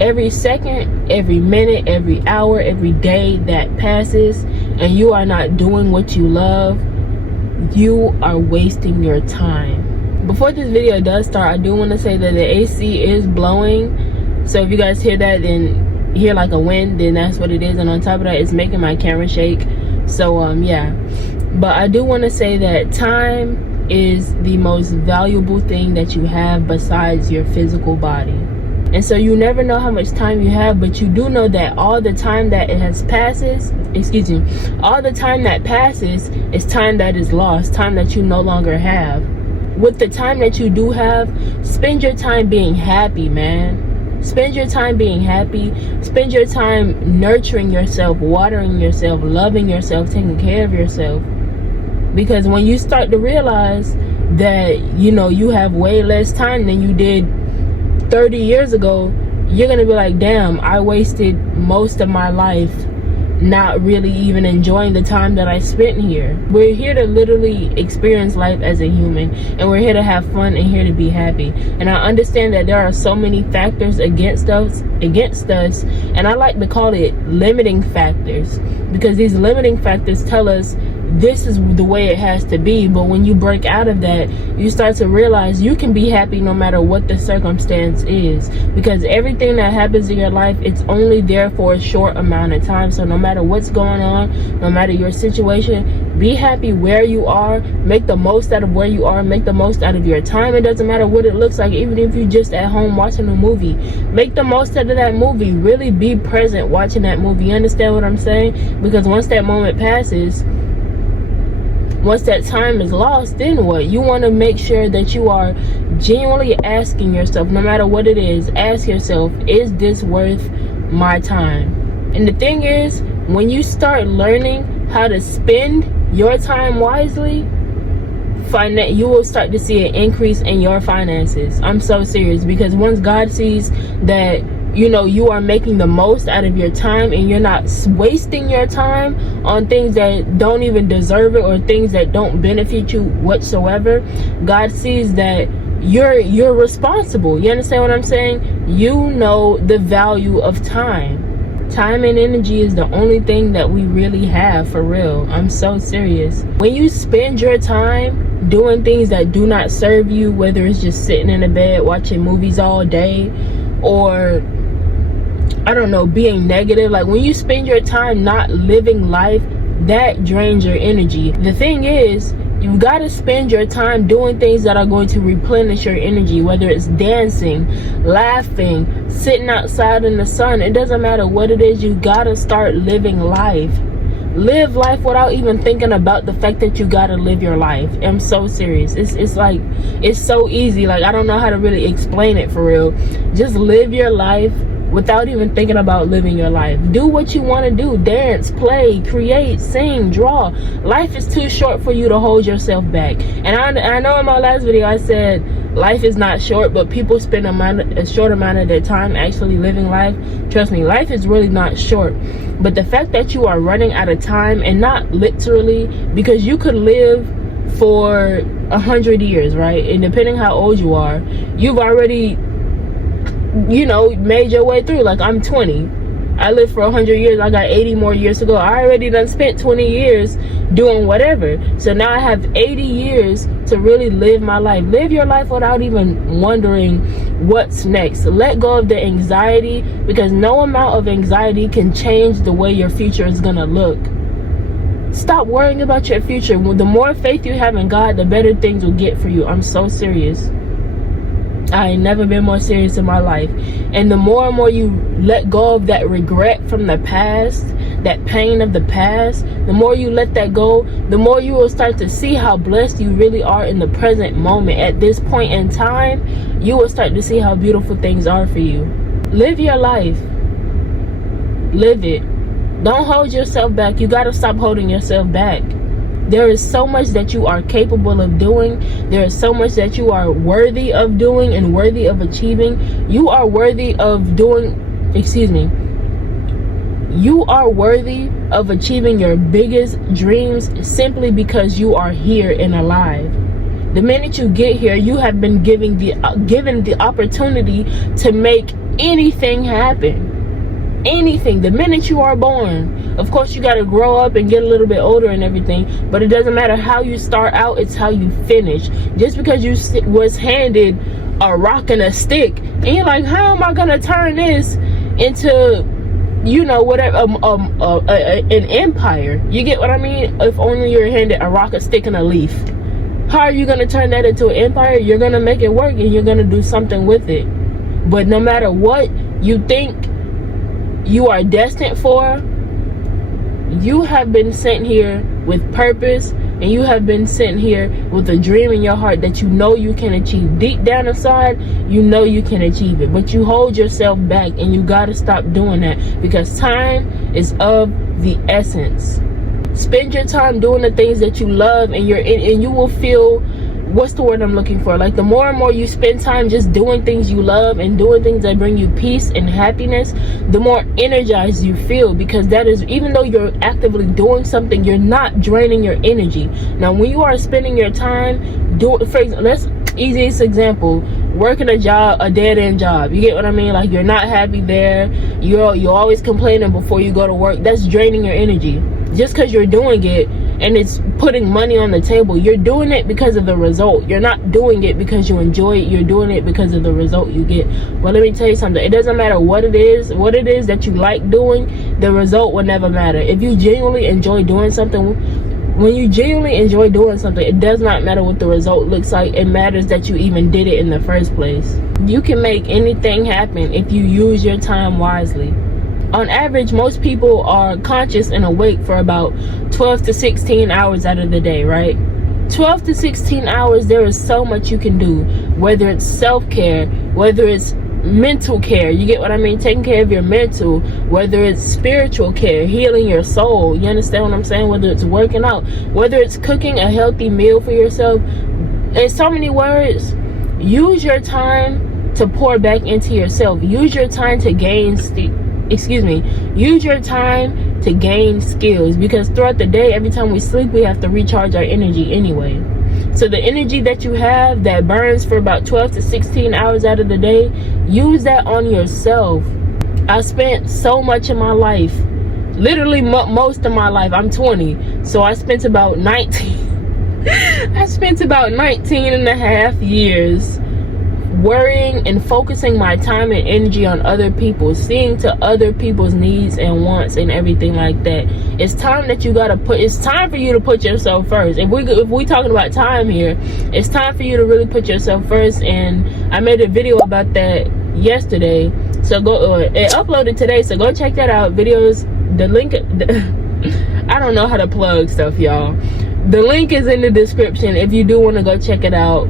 Every second, every minute, every hour, every day that passes and you are not doing what you love, you are wasting your time. Before this video does start, I do want to say that the AC is blowing. So if you guys hear that, then hear like a wind, then that's what it is. And on top of that, it's making my camera shake. So yeah. But I do want to say that time is the most valuable thing that you have besides your physical body. And so you never know how much time you have, but you do know that all the time that it has passes, all the time that passes is time that is lost, time that you no longer have. With the time that you do have, spend your time being happy, man. Spend your time being happy. Spend your time nurturing yourself, watering yourself, loving yourself, taking care of yourself. Because when you start to realize that, you know, you have way less time than you did 30 years ago, you're gonna be like, damn, I wasted most of my life not really even enjoying the time that I spent here. We're here to literally experience life as a human, and we're here to have fun and here to be happy. And I understand that there are so many factors against us, and I like to call it limiting factors, because these limiting factors tell us this is the way it has to be. But when you break out of that, you start to realize you can be happy no matter what the circumstance is, because everything that happens in your life, it's only there for a short amount of time. So no matter what's going on, no matter your situation, be happy where you are. Make the most out of where you are. Make the most out of your time. It doesn't matter what it looks like. Even if you're just at home watching a movie, make the most out of that movie. Really be present watching that movie. You understand what I'm saying? Because once that moment passes, once that time is lost, then what? You want to make sure that you are genuinely asking yourself, no matter what it is, ask yourself, is this worth my time? And the thing is, when you start learning how to spend your time wisely, you will start to see an increase in your finances. I'm so serious, because once God sees that, you know, you are making the most out of your time and you're not wasting your time on things that don't even deserve it or things that don't benefit you whatsoever, God sees that you're responsible. You understand what I'm saying? You know the value of time. Time and energy is the only thing that we really have, for real. I'm so serious. When you spend your time doing things that do not serve you, whether it's just sitting in a bed watching movies all day, or I don't know, being negative, like when you spend your time not living life, that drains your energy. The thing is, you've got to spend your time doing things that are going to replenish your energy, whether it's dancing, laughing, sitting outside in the sun. It doesn't matter what it is. You got to start living life. Live life without even thinking about the fact that you got to live your life. I'm so serious. It's like, it's so easy. Like, I don't know how to really explain it, for real. Just live your life without even thinking about living your life. Do what you want to do. Dance, play, create, sing, draw. Life is too short for you to hold yourself back. And I know in my last video I said life is not short, but people spend a short amount of their time actually living life. Trust me, life is really not short. But the fact that you are running out of time, and not literally, because you could live for 100 years, right? And depending how old you are, you've already, you know, made your way through. Like, I'm 20. I lived for 100 years. I got 80 more years to go. I already done spent 20 years doing whatever. So now I have 80 years to really live my life. Live your life without even wondering what's next. Let go of the anxiety, because no amount of anxiety can change the way your future is gonna look. Stop worrying about your future. The more faith you have in God, the better things will get for you. I'm so serious. I ain't never been more serious in my life. And the more and more you let go of that regret from the past, that pain of the past, the more you let that go, the more you will start to see how blessed you really are in the present moment. At this point in time, you will start to see how beautiful things are for you. Live your life. Live it. Don't hold yourself back. You got to stop holding yourself back. There is so much that you are capable of doing. There is so much that you are worthy of doing and worthy of achieving. You are worthy of You are worthy of achieving your biggest dreams simply because you are here and alive. The minute you get here, you have been given the opportunity to make anything happen. Anything. The minute you are born, of course you got to grow up and get a little bit older and everything, but it doesn't matter how you start out, it's how you finish. Just because you was handed a rock and a stick and you're like, how am I gonna turn this into, you know, whatever, an empire? You get what I mean? If only you're handed a rock, a stick, and a leaf, how are you gonna turn that into an empire? You're gonna make it work and you're gonna do something with it. But no matter what you think you are destined for, you have been sent here with purpose, and you have been sent here with a dream in your heart that you know you can achieve. Deep down inside, you know you can achieve it, but you hold yourself back, and you got to stop doing that, because time is of the essence. Spend your time doing the things that you love, and you will feel, what's the word I'm looking for? Like, the more and more you spend time just doing things you love and doing things that bring you peace and happiness, the more energized you feel, because that is, even though you're actively doing something, you're not draining your energy. Now, when you are spending your time doing, for example, let's easiest example, working a job, a dead-end job. You get what I mean? Like, you're not happy there. You're always complaining before you go to work. That's draining your energy. Just because you're doing it and it's putting money on the table, you're doing it because of the result. You're not doing it because you enjoy it. You're doing it because of the result you get. Well, let me tell you something. It doesn't matter what it is that you like doing. The result will never matter. If you genuinely enjoy doing something, when you genuinely enjoy doing something, it does not matter what the result looks like. It matters that you even did it in the first place. You can make anything happen if you use your time wisely. On average, most people are conscious and awake for about 12 to 16 hours out of the day, right? 12 to 16 hours, there is so much you can do, whether it's self-care, whether it's mental care, you get what I mean, taking care of your mental, whether it's spiritual care, healing your soul, you understand what I'm saying, whether it's working out, whether it's cooking a healthy meal for yourself. In so many words, use your time to pour back into yourself. Use your time to use your time to gain skills, because throughout the day, every time we sleep, we have to recharge our energy anyway. So the energy that you have that burns for about 12 to 16 hours out of the day, use that on yourself. I spent so much of my life, literally most of my life, I'm 20, so I spent about 19 and a half years worrying and focusing my time and energy on other people, seeing to other people's needs and wants and everything like that. It's time that it's time for you to put yourself first. If we talking about time here, it's time for you to really put yourself first. And I made a video about that yesterday, so it uploaded today, so go check that out. Videos, the link, I don't know how to plug stuff, y'all. The link is in the description if you do want to go check it out.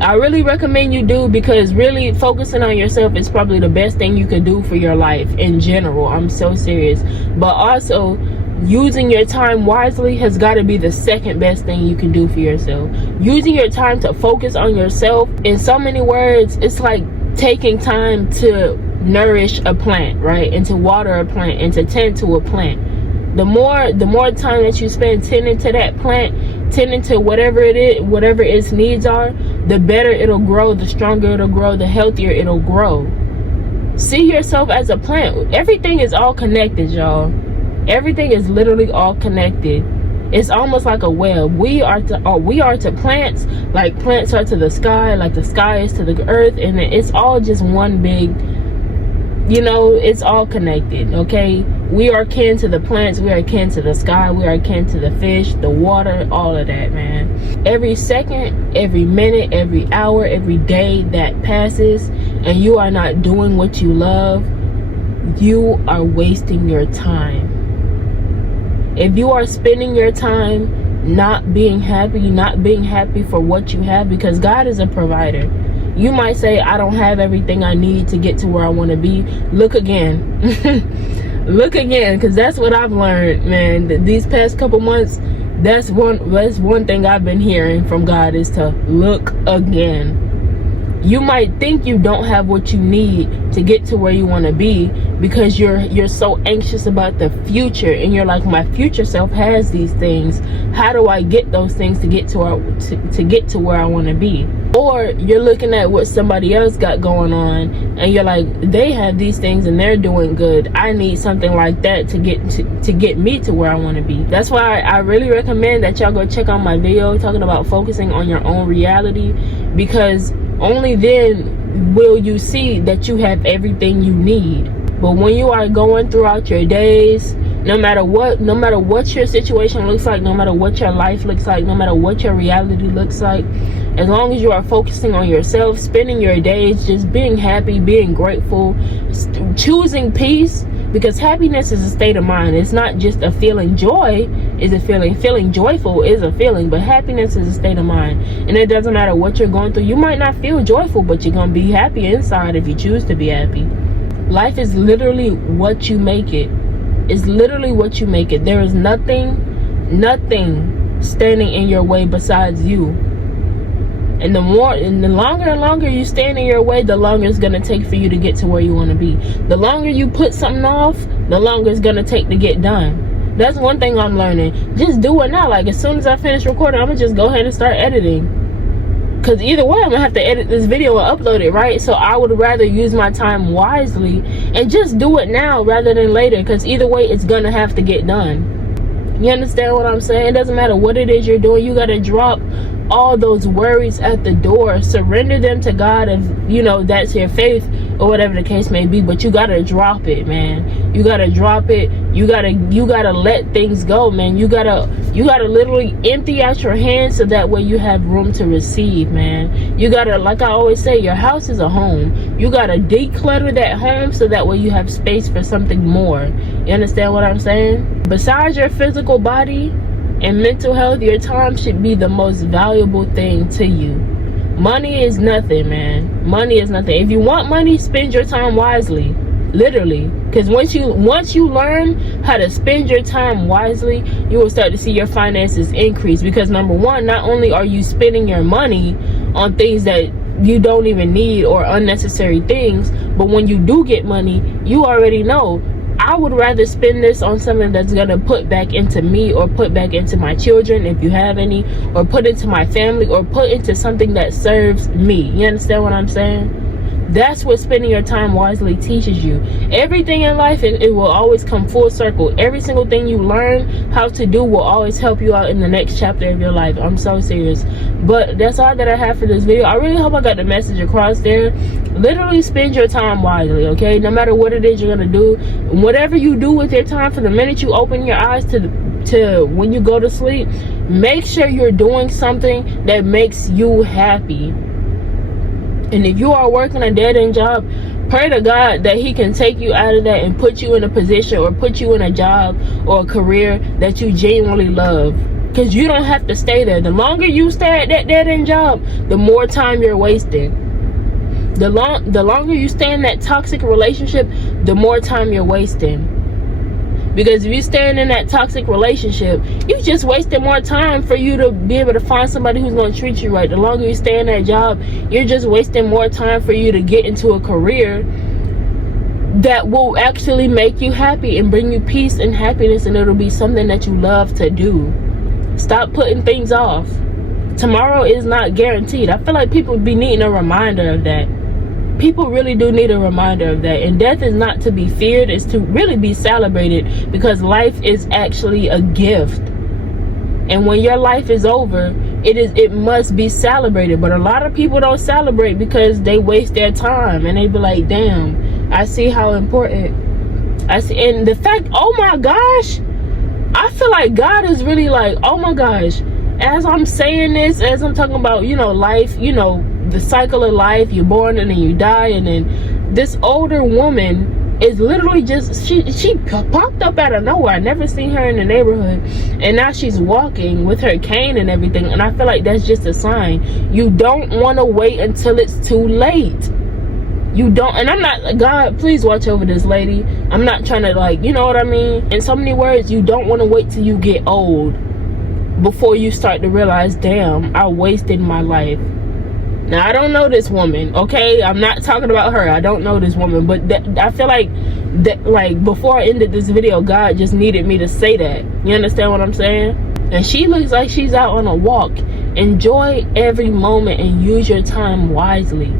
I really recommend you do, because really focusing on yourself is probably the best thing you could do for your life in general. I'm so serious. But also, using your time wisely has got to be the second best thing you can do for yourself. Using your time to focus on yourself, in so many words, it's like taking time to nourish a plant, right? And to water a plant and to tend to a plant. The more time that you spend tending to that plant, tending to whatever its needs are, the better it'll grow, the stronger it'll grow, the healthier it'll grow. See yourself as a plant. Everything is all connected, y'all. Everything is literally all connected. It's almost like a web. We are to plants, like plants are to the sky, like the sky is to the earth, and it's all just one big, it's all connected, okay? We are kin to the plants, we are kin to the sky, we are kin to the fish, the water, all of that, man. Every second, every minute, every hour, every day that passes and you are not doing what you love, you are wasting your time. If you are spending your time not being happy for what you have, because God is a provider. You might say, I don't have everything I need to get to where I want to be. Look again. Look again, because that's what I've learned, man. These past couple months, that's one thing I've been hearing from God, is to look again. You might think you don't have what you need to get to where you want to be, because you're so anxious about the future, and you're like, my future self has these things. How do I get those things to get to get to where I want to be? Or you're looking at what somebody else got going on, and you're like, they have these things and they're doing good, I need something like that to get me to where I want to be. That's why I really recommend that y'all go check out my video talking about focusing on your own reality, because only then will you see that you have everything you need. But when you are going throughout your days, no matter what your situation looks like, no matter what your life looks like, no matter what your reality looks like, as long as you are focusing on yourself, spending your days just being happy, being grateful, choosing peace, because happiness is a state of mind. It's not just a feeling. Joy is a feeling. Feeling joyful is a feeling, but happiness is a state of mind. And it doesn't matter what you're going through. You might not feel joyful, but you're going to be happy inside if you choose to be happy. Life is literally what you make it. It's literally what you make it. There is nothing standing in your way besides you. And the longer you stand in your way, the longer it's gonna take for you to get to where you want to be. The longer you put something off, the longer it's gonna take to get done. That's one thing I'm learning. Just do it now. Like, as soon as I finish recording, I'm gonna just go ahead and start editing. Because either way, I'm gonna have to edit this video and upload it, right? So I would rather use my time wisely and just do it now rather than later, because either way, it's gonna have to get done. You understand what I'm saying? It doesn't matter what it is you're doing. You gotta drop all those worries at the door. Surrender them to God if, you know, that's your faith or whatever the case may be. But you gotta drop it, man. You gotta drop it. You gotta let things go, man. You gotta literally empty out your hands so that way you have room to receive, man. You gotta, like I always say, your house is a home. You gotta declutter that home so that way you have space for something more. You understand what I'm saying? Besides your physical body and mental health, your time should be the most valuable thing to you. Money is nothing, man. Money is nothing. If you want money, spend your time wisely. Literally. Because once you learn how to spend your time wisely, you will start to see your finances increase. Because number one, not only are you spending your money on things that you don't even need or unnecessary things, but when you do get money, you already know, I would rather spend this on something that's going to put back into me, or put back into my children if you have any, or put into my family, or put into something that serves me. You understand what I'm saying? That's what spending your time wisely teaches you. Everything in life, it will always come full circle. Every single thing you learn how to do will always help you out in the next chapter of your life. I'm so serious. But that's all that I have for this video. I really hope I got the message across there. Literally spend your time wisely, okay? No matter what it is you're going to do. Whatever you do with your time, from the minute you open your eyes to when you go to sleep, make sure you're doing something that makes you happy. And if you are working a dead-end job, pray to God that he can take you out of that and put you in a position, or put you in a job or a career that you genuinely love. Because you don't have to stay there. The longer you stay at that dead-end job, the more time you're wasting. The longer you stay in that toxic relationship, the more time you're wasting. Because if you're staying in that toxic relationship, you just wasted more time for you to be able to find somebody who's going to treat you right. The longer you stay in that job, you're just wasting more time for you to get into a career that will actually make you happy and bring you peace and happiness, and it'll be something that you love to do. Stop putting things off. Tomorrow is not guaranteed. I feel like people be needing a reminder of that. People really do need a reminder of that. And death is not to be feared, it's to really be celebrated, because life is actually a gift. And when your life is over, it must be celebrated. But a lot of people don't celebrate because they waste their time, and they be like, damn, I see how important I see. And the fact, oh my gosh, I feel like God is really like, oh my gosh, as I'm saying this, as I'm talking about, you know, life, you know, the cycle of life, you're born and then you die, and then this older woman is literally just, she popped up out of nowhere. I never seen her in the neighborhood, and now she's walking with her cane and everything. And I feel like that's just a sign. You don't want to wait until it's too late. You don't. And I'm not, God, please watch over this lady. I'm not trying to, like, you know what I mean? In so many words, you don't want to wait till you get old before you start to realize, damn, I wasted my life. Now, I don't know this woman, okay? I'm not talking about her. I don't know this woman. But I feel like, like, before I ended this video, God just needed me to say that. You understand what I'm saying? And she looks like she's out on a walk. Enjoy every moment and use your time wisely.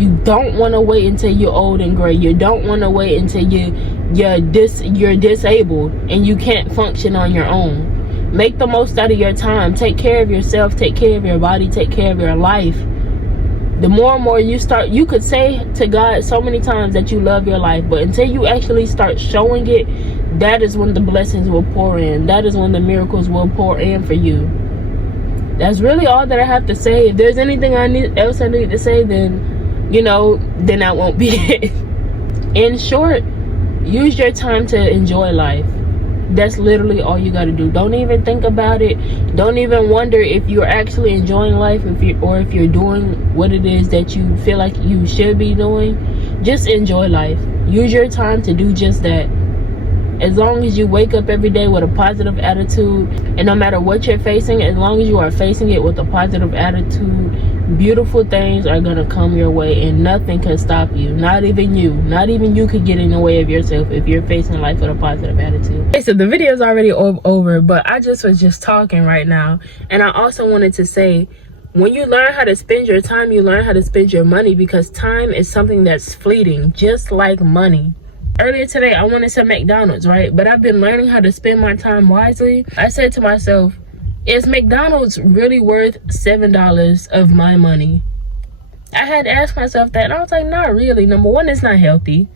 You don't want to wait until you're old and gray. You don't want to wait until you're disabled and you can't function on your own. Make the most out of your time. Take care of yourself. Take care of your body. Take care of your life. The more and more you start, you could say to God so many times that you love your life, but until you actually start showing it, that is when the blessings will pour in. That is when the miracles will pour in for you. That's really all that I have to say. If there's anything else I need to say, then, then that won't be it. In short, use your time to enjoy life. That's literally all you got to do. Don't even think about it. Don't even wonder if you're actually enjoying life, or if you're doing what it is that you feel like you should be doing. Just enjoy life. Use your time to do just that. As long as you wake up every day with a positive attitude, and no matter what you're facing, as long as you are facing it with a positive attitude, beautiful things are gonna come your way, and nothing can stop you. Not even you could get in the way of yourself if you're facing life with a positive attitude. Okay, so the video is already over, but I was just talking right now, and I also wanted to say, when you learn how to spend your time, you learn how to spend your money, because time is something that's fleeting, just like money. Earlier today, I wanted some McDonald's, right? But I've been learning how to spend my time wisely. I said to myself, is McDonald's really worth $7 of my money? I had to ask myself that, and I was like, not really. Number one, it's not healthy.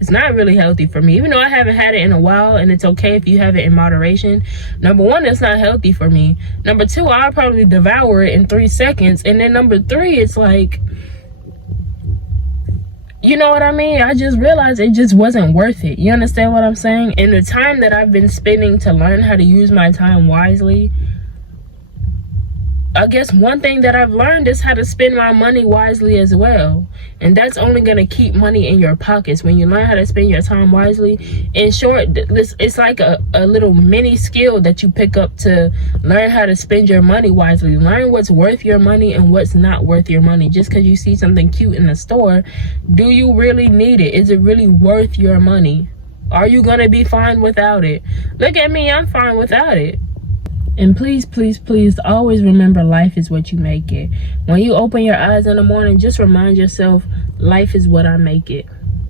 It's not really healthy for me, even though I haven't had it in a while, and it's okay if you have it in moderation. Number one, it's not healthy for me. Number two, I'll probably devour it in 3 seconds. And then number three, it's like, you know what I mean? I just realized it just wasn't worth it. You understand what I'm saying? And the time that I've been spending to learn how to use my time wisely, I guess one thing that I've learned is how to spend my money wisely as well. And that's only going to keep money in your pockets when you learn how to spend your time wisely. In short, it's like a little mini skill that you pick up to learn how to spend your money wisely. Learn what's worth your money and what's not worth your money. Just because you see something cute in the store, do you really need it? Is it really worth your money? Are you going to be fine without it? Look at me, I'm fine without it. And please, please, please always remember, life is what you make it. When you open your eyes in the morning, just remind yourself, life is what I make it.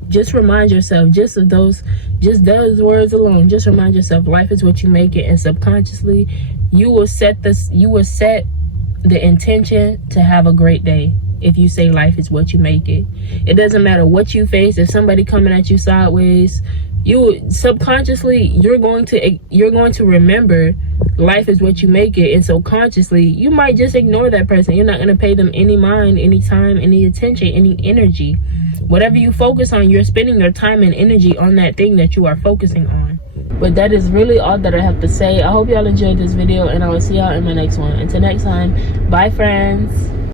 Just remind yourself, just those words alone, just remind yourself, life is what you make it. And subconsciously, you will set the intention to have a great day. If you say life is what you make it, it doesn't matter what you face. If somebody coming at you sideways, you subconsciously, you're going to remember life is what you make it. And so consciously, you might just ignore that person. You're not going to pay them any mind, any time, any attention, any energy. Whatever you focus on, you're spending your time and energy on that thing that you are focusing on. But that is really all that I have to say. I hope y'all enjoyed this video, and I will see y'all in my next one. Until next time, bye friends.